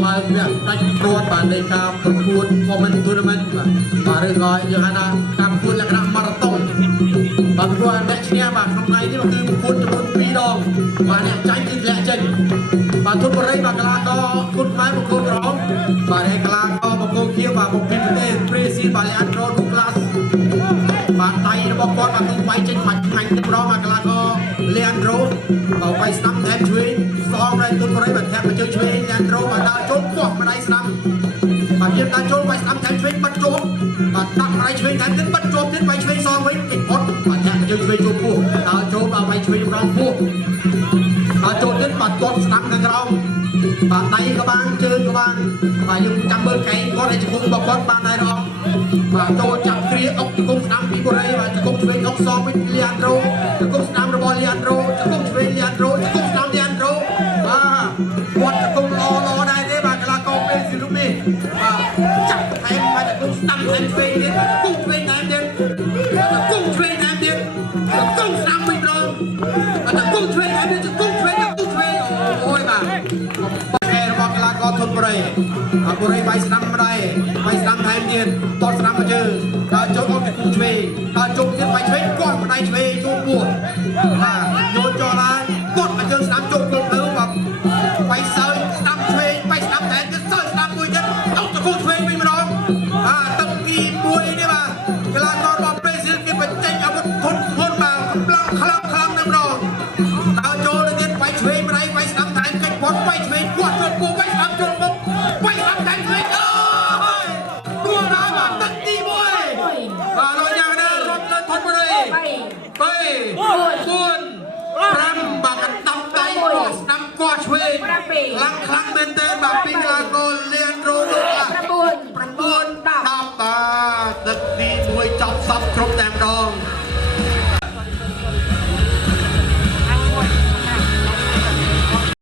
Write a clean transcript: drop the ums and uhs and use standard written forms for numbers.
lai việc đánh đuột bản đề caประกวด comment tournament បាទឬក៏យើងហៅថាការប្រកួតលក្ខណៈ marathon បាទប្រកួតអ្នកឈ្នះបាទក្នុងថ្ងៃនេះគឺប្រកួតចំនួន2ដងបាទអ្នកចាញ់គឺធ្លាក់ចេញបាទទុនបរិយបាទកីឡាករគុណម៉ែបង្គោលក្រមបាទហើយកីឡាករបង្គោលខៀវបាទមកពីប្រទេសប្រេស៊ីលបាទ Leandro Douglas បាទដៃរបស់គាត់បាទគឺវាយចេញបាច់ខាញ់ទៅប្រមបាទកីឡាករ Leandro បាទវាយស្ដាំថែមឆ្វេងសងដែរទុនបរិយបាទថែមមកជើងឆ្វេង Leandro បាទដើរចូលពោះម្ដាយស្ដាំបាទយើងដើរចូលវាយស្ដាំថែមឆ្វេងបាត់ជាប់បាទដាក់ម្ដាយឆ្វេងថែមទៀតបាត់ជាប់ទៀតវាយឆ្វេងសងវិញគេអត់បាទថែមមកជើងឆ្វេងចូលពោះដើរចូលបាទវាយឆ្វេងក្រោមពោះបាទចូលទៀតបាទទាត់ស្ដាំខាងក្រោមបាទដៃក៏បានជើងក៏បានបាទយើងចាំមើលកែងគាត់ឲ្យជង្គង់របស់គាត់បានដែរអត់បាទចូលចាប់គ្រាអុកជង្គង់ស្ដាំពីបរិយបាទជង្គង់ឆ្វេងអុកសងវិញ Leandro ជង្គង់ស្ដាំរបស់ Leandro ជង្គង់ឆ្វេង Leandro ជង្គង់ស្ដាំ Leandro បាទគាត់ជង្គង់ល្អដែរទេបាទកីឡាករពេលស៊ីរូបនេះបាទចាប់ថែមបាទជង្គង់ស្ដាំថែមឆ្វេងទៀតជង្គង់ឆ្វេងថែមទៀតជង្គង់ឆ្វេងថែមទៀតជង្គង់ស្ដាំវិញម្ដងបាទជង្គង់ឆ្វេងថែមទៀតជង្គង់ឆ្វេងអូយបាទរបស់កីឡាករធនបរិយបរិយវាយស្ដាំម្ដាយវាយស្ដាំថែមទៀតតតស្ដាំមកជើងដើរចូលអត់ពីគូឆ្វេងដើរចូលទៀតវាយឆ្វេងគាត់ម្ដាយឆ្វេងចូលពោះបាទយកចោលឡើងគាត់មកជើងស្ដាំចូលគ្រប់លើបាទវាយសើចស្ដាំឆ្វេងវាយស្ដាំថែមទៀតសើចស្ដាំមួយទៀតអត់ទៅគូឆ្វេងវិញម្ដងទឹកទី1នេះបាទកីឡាកររបស់ប្រេស៊ីលគេបញ្ចេញអាវុធធនបាទកម្លាំងខ្លាំងណាស់ម្ដងដើរចូលទៅទៀតវាយឆ្វេងម្ដាយវាយស្ដាំថែមកិច្ចគាត់វាយឆ្វេងគាត់ចូលពោះវាយស្ដាំចូលមុខវាយស្ដាំថែមឆ្វេងអូយដួលដល់បាទទឹកទី1បាទលោកយ៉ាងណារត់ទៅធនបរិយ3 4 5បាទកណ្ដាប់ដៃស្ដាំគាត់ឆ្វេងខ្លាំងមែនទែនបាទពី